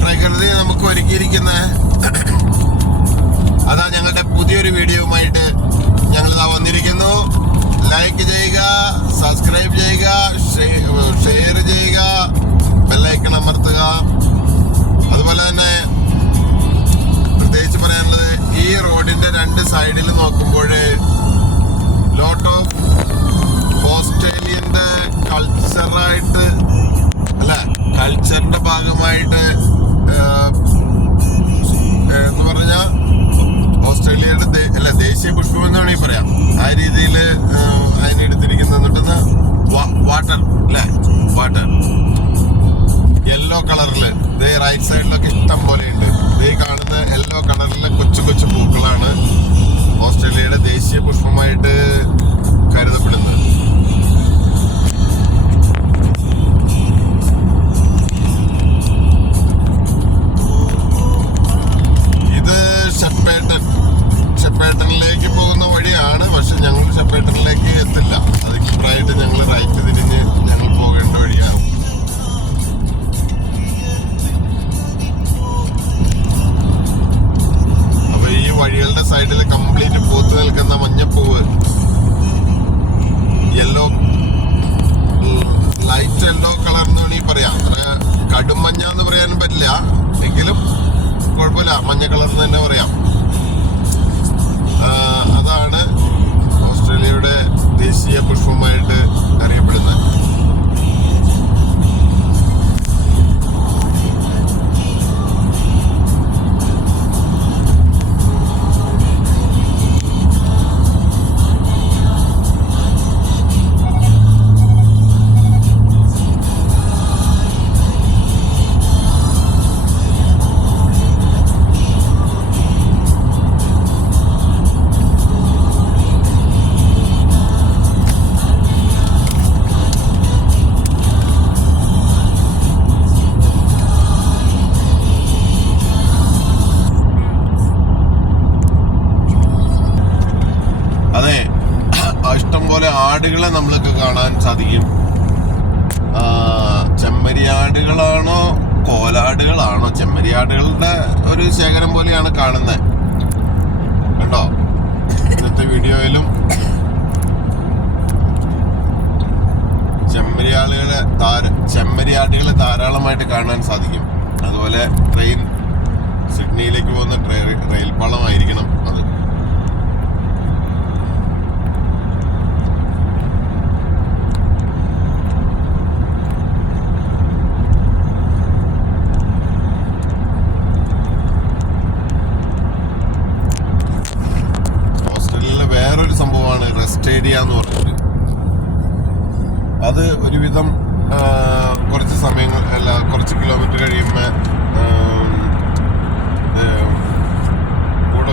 പ്രകൃതി നമുക്ക് ഒരുക്കിയിരിക്കുന്ന അതാ ഞങ്ങളുടെ പുതിയൊരു വീഡിയോയുമായിട്ട് ഞങ്ങളിതാ വന്നിരിക്കുന്നു. ലൈക്ക് ചെയ്യുക, സബ്സ്ക്രൈബ് ചെയ്യുക, ഷെയർ ചെയ്യുക, ബെല്ലൈക്കൺ അമർത്തുക. അതുപോലെ തന്നെ പ്രത്യേകിച്ച് പറയാനുള്ളത്, ഈ റോഡിന്റെ രണ്ട് സൈഡിൽ നോക്കുമ്പോൾ ലോട്ട് ഓഫ് ഓസ്ട്രേലിയന്റെ കൾച്ചറായിട്ട് അല്ല കൾച്ചറിന്റെ ഭാഗമായിട്ട് എന്ന് പറഞ്ഞാൽ ഓസ്ട്രേലിയയുടെ ദേശീയ പുഷ്പം എന്ന് വേണമെങ്കിൽ പറയാം. ആ രീതിയിൽ അതിനെടുത്തിരിക്കുന്ന എന്നിട്ട് വാട്ടർ അല്ലേ, വാട്ടർ യെല്ലോ കളറില് റൈറ്റ് സൈഡിലൊക്കെ ഇഷ്ടം പോലെ ഉണ്ട്. ഈ കാണുന്ന യെല്ലോ കളറിലെ കൊച്ചു കൊച്ചു പൂക്കളാണ് ഓസ്ട്രേലിയയുടെ ദേശീയ പുഷ്പമായിട്ട് കരുതപ്പെടുന്നത്. ഷെപ്പേട്ടനിലേക്ക് പോകുന്ന വഴിയാണ്. പക്ഷെ ഞങ്ങൾ ഷെപ്പേട്ടനിലേക്ക് എത്തില്ല. അതിപ്പുറമായിട്ട് ഞങ്ങൾ റൈറ്റ് തിരിഞ്ഞ് ഞങ്ങൾ പോകേണ്ട വഴിയാണ്. അപ്പൊ ഈ വഴികളുടെ സൈഡിൽ കംപ്ലീറ്റ് പൂത്ത് നിൽക്കുന്ന മഞ്ഞപ്പൂവ്, യെല്ലോ, ലൈറ്റ് യെല്ലോ കളർ എന്ന് വേണമെങ്കിൽ പറയാം. കടും മഞ്ഞ എന്ന് പറയാനും പറ്റില്ല, എങ്കിലും കുഴപ്പമില്ല, മഞ്ഞ കളർ എന്ന് തന്നെ പറയാം. അതാണ് ഓസ്ട്രേലിയയുടെ ദേശീയ പുഷ്പമായിട്ട് അറിയപ്പെടുന്നത്. ആടുകളെ നമ്മൾക്ക് കാണാൻ സാധിക്കും. ചെമ്മരിയാടുകളാണോ കോലാടുകളാണോ, ചെമ്മരിയാടുകളുടെ ഒരു ശേഖരം പോലെയാണ് കാണുന്നത്. കണ്ടോ, ഇന്നത്തെ വീഡിയോയിലും ചെമ്മരിയാടുകളെ ധാരാളമായിട്ട് കാണാൻ സാധിക്കും. അതുപോലെ ട്രെയിൻ, സിഡ്നിയിലേക്ക് പോകുന്ന റെയിൽ പാളമായിരിക്കണം അത്. സംഭവമാണ് റെസ്റ്റ് ഏരിയ എന്ന് പറഞ്ഞത്. അത് ഒരുവിധം കുറച്ച് സമയങ്ങൾ അല്ല, കുറച്ച് കിലോമീറ്റർ കഴിയുമ്പോൾ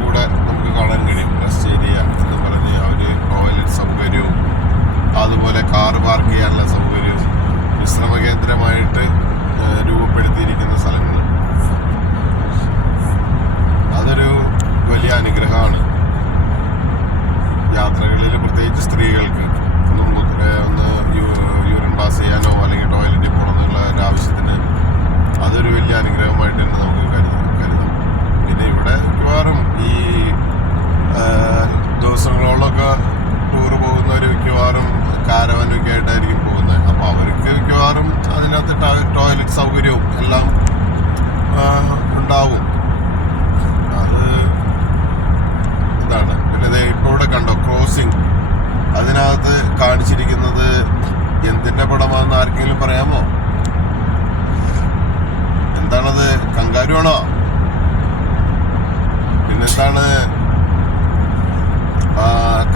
കൂടെ നമുക്ക് കാണാൻ കഴിയും. റെസ്റ്റ് ഏരിയ എന്ന് പറഞ്ഞ് അവർ ടോയ്ലറ്റ് സൗകര്യവും അതുപോലെ കാർ പാർക്ക് ചെയ്യാനുള്ള സൗകര്യവും വിശ്രമ കേന്ദ്രമായിട്ട് രൂപപ്പെടുത്തിയിരിക്കുന്ന സ്ഥലങ്ങൾ. അതൊരു വലിയ അനുഗ്രഹമാണ് യാത്രകളിൽ, പ്രത്യേകിച്ച് സ്ത്രീകൾക്ക് ഒന്ന് യൂറിൻ പാസ് ചെയ്യാനോ അല്ലെങ്കിൽ ടോയ്ലറ്റിൽ പോകണമെന്നുള്ള ഒരു ആവശ്യത്തിന് അതൊരു വലിയ അനുഗ്രഹമായിട്ട് തന്നെ നമുക്ക് കരുതാം. പിന്നെ ഇവിടെ മിക്കവാറും ഈ ദിവസങ്ങളോളമൊക്കെ ടൂർ പോകുന്നവർ മിക്കവാറും കാരവനൊക്കെ ആയിട്ടായിരിക്കും പോകുന്നത്. അപ്പോൾ അവർക്ക് മിക്കവാറും അതിനകത്ത് ടോയ്ലറ്റ് സൗകര്യവും എല്ലാം ഉണ്ടാവും. അത് ഇതാണ്. പിന്നെ ഇപ്പോൾ ഇവിടെ കണ്ടോ ക്രോസിംഗ്, അതിനകത്ത് കാണിച്ചിരിക്കുന്നത് എന്തിന്റെ പടമാണെന്ന് ആർക്കെങ്കിലും പറയാമോ? എന്താണത്? കങ്കാരു ആണോ? പിന്നെന്താണ്?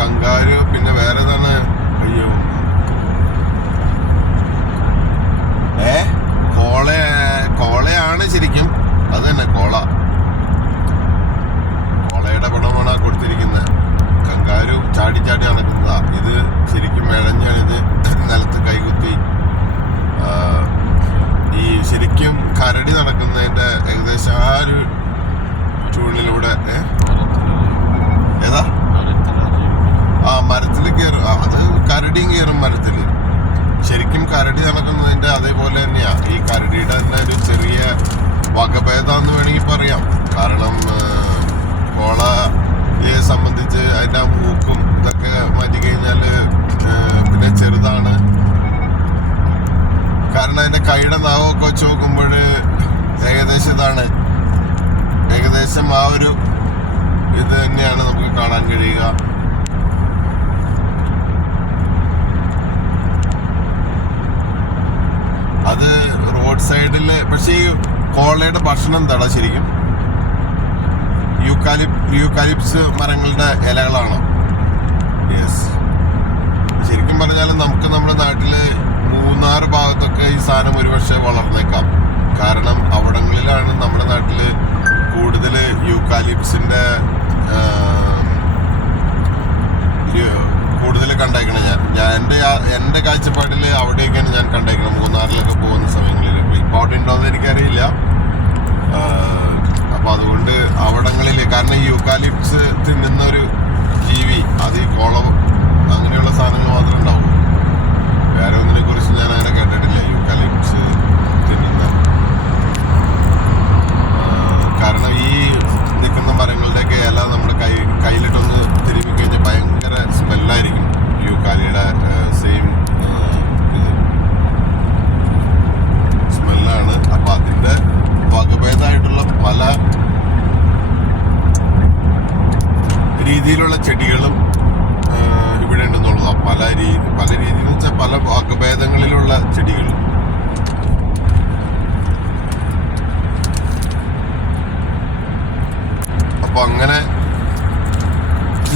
കങ്കാരു. പിന്നെ വേറെ ഏതാണ്? അയ്യോ, കോളയാണ് ശരിക്കും. അത് തന്നെ, കോളയുടെ പടമാണ് കൊടുത്തിരിക്കുന്നത്. കങ്കാരു ചാടി നടക്കുന്നതാ. ഇത് ശരിക്കും ഇഴഞ്ഞാണ്. ഇത് നിലത്ത് കൈകുത്തി ഈ ശരിക്കും കരടി നടക്കുന്നതിന്റെ ഏകദേശം ആ ഒരു ചൂടിലൂടെ എന്താണ് ഏകദേശം ആ ഒരു ഇത് തന്നെയാണ് നമുക്ക് കാണാൻ കഴിയുക. അത് റോഡ് സൈഡില്. പക്ഷേ ഈ കോളയുടെ ഭക്ഷണം എന്താടാ ശരിക്കും? യൂക്കാലിപ്സ് മരങ്ങളുടെ ഇലകളാണോ? യെസ്. ശരിക്കും പറഞ്ഞാൽ നമുക്ക് നമ്മുടെ നാട്ടില് മൂന്നാർ ഭാഗത്തൊക്കെ ഈ സാധനം ഒരുപക്ഷെ വളർന്നേക്കാം. കാരണം അവിടങ്ങളിലാണ് നമ്മുടെ നാട്ടില് കൂടുതൽ യൂക്കാലിപ്സിന്റെ കൂടുതൽ കണ്ടേക്കണം. എൻ്റെ കാഴ്ചപ്പാടിൽ അവിടെയൊക്കെയാണ് ഞാൻ കണ്ടേക്കണം, മൂന്നാറിലൊക്കെ പോകുന്ന സമയങ്ങളിൽ. ഇപ്പൊ അവിടെ ഉണ്ടോയെന്ന് എനിക്കറിയില്ല. അപ്പൊ അതുകൊണ്ട് അവിടങ്ങളിൽ, കാരണം ഈ യൂക്കാലിപ്സ് തിന്നുന്ന ഒരു ജീവി അത് ഈ കോളം അങ്ങനെയുള്ള സാധനങ്ങൾ മാത്രമേ ഉണ്ടാവും. വേറെ ഒന്നിനെ കുറിച്ച് ഞാൻ അങ്ങനെ കേട്ടിട്ടില്ല യൂക്കാലിപ്സ് തിന്നുന്ന. കാരണം ഈ നിൽക്കുന്ന മരങ്ങളുടെയൊക്കെ ഇല നമ്മുടെ കയ്യിലിട്ടൊന്ന് തിരുമ്മി കഴിഞ്ഞാൽ ഭയങ്കര സ്മെല്ലായിരിക്കും. യൂക്കാലിയുടെ സെയിം സ്മെല്ലാണ്. അപ്പൊ അതിന്റെ വകഭേദമായിട്ടുള്ള പല രീതിയിലുള്ള ചെടികളും ഇവിടെ ഉണ്ടെന്നുള്ളതാണ്. പല രീതിയിൽ വെച്ചാൽ പല വകഭേദങ്ങളിലുള്ള ചെടികളും. അപ്പൊ അങ്ങനെ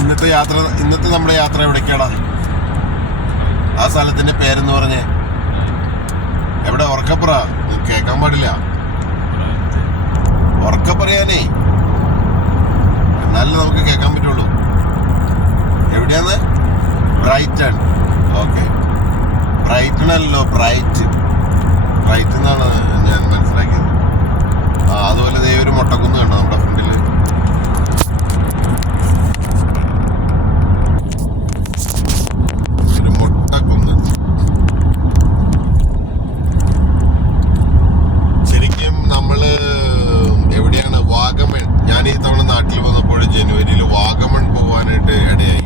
ഇന്നത്തെ നമ്മുടെ യാത്ര എവിടേക്കാടാ? ആ സ്ഥലത്തിന്റെ പേരെന്ന് പറഞ്ഞേ. എവിടെ? ഉറക്കപ്പുറ. കേൾക്കാൻ പാടില്ല, ഉറക്ക പറയാനേ, എന്നാലും നമുക്ക് കേൾക്കാൻ പറ്റുള്ളൂ. എവിടെയാന്ന്? ബ്രൈറ്റൺ. ഓക്കെ, ബ്രൈറ്റൺ അല്ലല്ലോ, ബ്രൈറ്റ് എന്നാണ് ഞാൻ മനസ്സിലാക്കിയത്. അതുപോലെ ദേ ഒരു മൊട്ടക്കുന്ന് കണ്ടോ നമ്മുടെ ഫ്രണ്ടില്? ഒരു മൊട്ടക്കുന്ന്. ശരിക്കും നമ്മള് എവിടെയാണ്? വാഗമൺ. ഞാൻ ഈ തവണ നാട്ടിൽ വന്നപ്പോൾ ജനുവരിയിൽ വാഗമൺ പോകാനായിട്ട് ഇടയായി.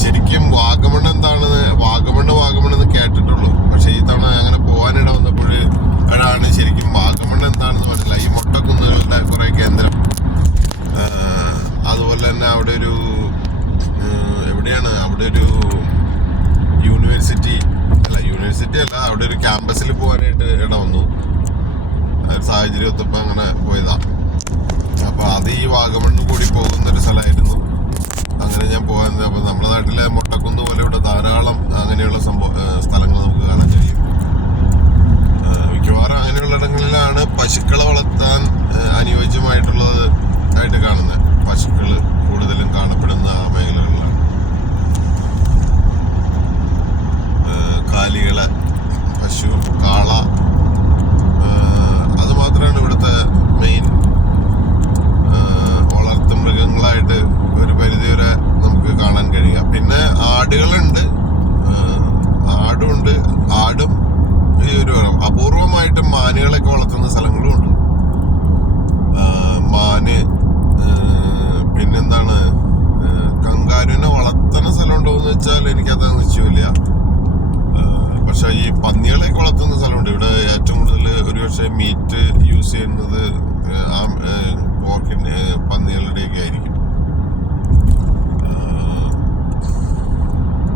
ശരിക്കും വാഗമൺ എന്താണെന്ന് വാഗമൺ കേട്ടിട്ടുള്ളൂ. പക്ഷെ ഈ തവണ അങ്ങനെ പോകാനിട വന്നപ്പോഴാണ് ശരിക്കും വാഗമൺ എന്താണെന്ന് മനസ്സിലായി. ഈ മൊട്ടക്കുന്നുകളുടെ കുറെ കേന്ദ്രം. അതുപോലെ തന്നെ അവിടെ ഒരു എവിടെയാണ്? അവിടെ ഒരു യൂണിവേഴ്സിറ്റി അല്ല, അവിടെ ഒരു ക്യാമ്പസിൽ പോകാനായിട്ട് ഇട വന്നു. സാഹചര്യം ഒത്തപ്പോ അങ്ങനെ പോയതാ. അപ്പൊ അത് ഈ വാഗമണ്ണ് കൂടി പോകുന്നൊരു സ്ഥലമായിരുന്നു. അങ്ങനെ ഞാൻ പോകാൻ. അപ്പൊ നമ്മുടെ നാട്ടിലെ മൊട്ടക്കുന്ന് പോലെ ഇവിടെ ധാരാളം അങ്ങനെയുള്ള സ്ഥലങ്ങൾ നമുക്ക് കാണാൻ കഴിയും. മിക്കവാറും അങ്ങനെയുള്ള ഇടങ്ങളിലാണ് പശുക്കളെ വളർത്താൻ അനുയോജ്യമായിട്ടുള്ളത് ആയിട്ട് കാണുന്നത്. പശുക്കള് കൂടുതലും കാണപ്പെടുന്ന ആ മേഖലകളിലാണ്. കാലികള്, പശു, കാള, അത് മാത്രമാണ് ഇവിടുത്തെ മെയിൻ വളർത്തു മൃഗങ്ങളായിട്ട് ഒരു പരിധി വരെ നമുക്ക് കാണാൻ കഴിയുക. പിന്നെ ആടുകളുണ്ട്, ആടും ഈ ഒരു അപൂർവമായിട്ട് മാനുകളൊക്കെ വളർത്തുന്ന സ്ഥലങ്ങളും ഉണ്ട്. മാന്, പിന്നെന്താണ്, കങ്കാരുവിനെ വളർത്തുന്ന സ്ഥലം ഉണ്ടോ എന്ന് വെച്ചാൽ എനിക്കത് നിശ്ചയമില്ല. പക്ഷെ ഈ പന്നികളെയൊക്കെ വളർത്തുന്ന സ്ഥലമുണ്ട്. ഇവിടെ ഏറ്റവും കൂടുതൽ ഒരുപക്ഷെ മീറ്റ് യൂസ് ചെയ്യുന്നത് ആ പന്നികളുടെയൊക്കെ ആയിരിക്കും.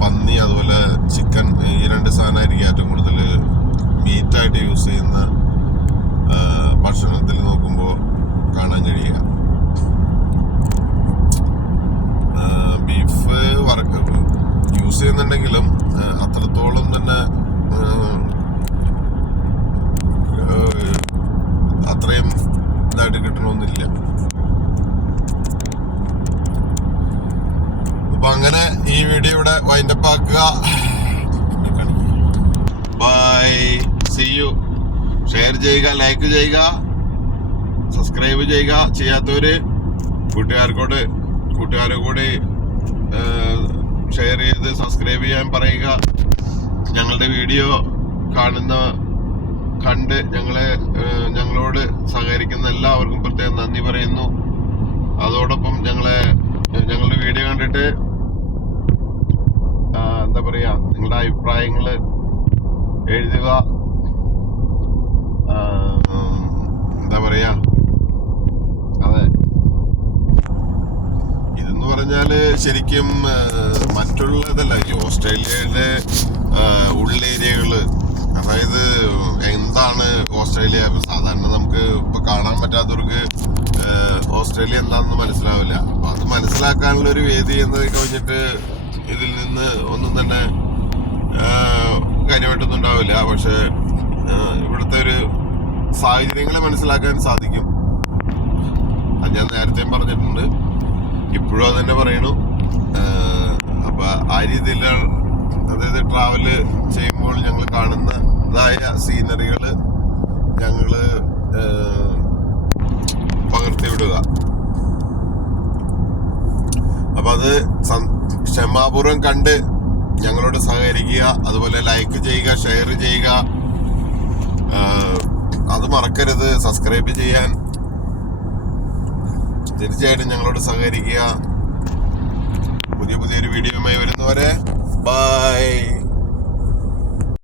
പന്നി അതുപോലെ ചിക്കൻ, ഈ രണ്ട് സാധനമായിരിക്കും ഏറ്റവും കൂടുതൽ മീറ്റായിട്ട് യൂസ് ചെയ്യുന്ന ഭക്ഷണത്തിൽ നോക്കുമ്പോൾ കാണാൻ കഴിയുക. ബീഫ് യൂസ് ചെയ്യുന്നുണ്ടെങ്കിലും അത്രത്തോളം തന്നെ അത്രയും ഇതായിട്ട് കിട്ടണമെന്നില്ല. അപ്പൊ അങ്ങനെ ഈ വീഡിയോ ഇവിടെ വൈൻഡപ്പ് ആക്കുക. Bye, see you. ഷെയർ ചെയ്യുക, ലൈക്ക് ചെയ്യുക, സബ്സ്ക്രൈബ് ചെയ്യുക. ചെയ്യാത്തവര് കൂട്ടുകാരെ കൂടെ ഷെയർ ചെയ്ത് സബ്സ്ക്രൈബ് ചെയ്യാൻ പറയുക. ഞങ്ങളുടെ വീഡിയോ കണ്ട് ഞങ്ങളോട് സഹകരിക്കുന്ന എല്ലാവർക്കും പ്രത്യേകം നന്ദി പറയുന്നു. അതോടൊപ്പം ഞങ്ങളുടെ വീഡിയോ കണ്ടിട്ട് എന്താ പറയാ, നിങ്ങളുടെ അഭിപ്രായങ്ങൾ എഴുതുക. എന്താ പറയാ, പറഞ്ഞാല് ശരിക്കും മറ്റുള്ളതല്ല, ഈ ഓസ്ട്രേലിയയുടെ ഉള്ളേരിയകള്, അതായത് എന്താണ് ഓസ്ട്രേലിയ, സാധാരണ നമുക്ക് ഇപ്പൊ കാണാൻ പറ്റാത്തവർക്ക് ഓസ്ട്രേലിയ എന്താണെന്ന് മനസ്സിലാവില്ല. അപ്പൊ അത് മനസ്സിലാക്കാനുള്ള ഒരു വേദി എന്ന് കഴിഞ്ഞിട്ട് ഇതിൽ നിന്ന് ഒന്നും തന്നെ കാര്യമായിട്ടൊന്നും ഉണ്ടാവില്ല. പക്ഷെ ഇവിടുത്തെ ഒരു സാഹചര്യങ്ങളെ മനസ്സിലാക്കാൻ സാധിക്കും. അത് ഞാൻ നേരത്തെ പറഞ്ഞിട്ടുണ്ട്, ഇപ്പോഴും അത് തന്നെ പറയണു. അപ്പൊ ആ രീതിയിലാണ്, അതായത് ട്രാവല് ചെയ്യുമ്പോൾ ഞങ്ങൾ കാണുന്നതായ സീനറികള് ഞങ്ങള് പകർത്തി വിടുക. അപ്പൊ അത് ക്ഷമാപൂർവം കണ്ട് ഞങ്ങളോട് സഹകരിക്കുക. അതുപോലെ ലൈക്ക് ചെയ്യുക, ഷെയർ ചെയ്യുക, അത് മറക്കരുത്. സബ്സ്ക്രൈബ് ചെയ്യാൻ തീർച്ചയായിട്ടും ഞങ്ങളോട് സഹകരിക്കുക. പുതിയൊരു വീഡിയോയുമായി വരുന്നവരെ ബൈ.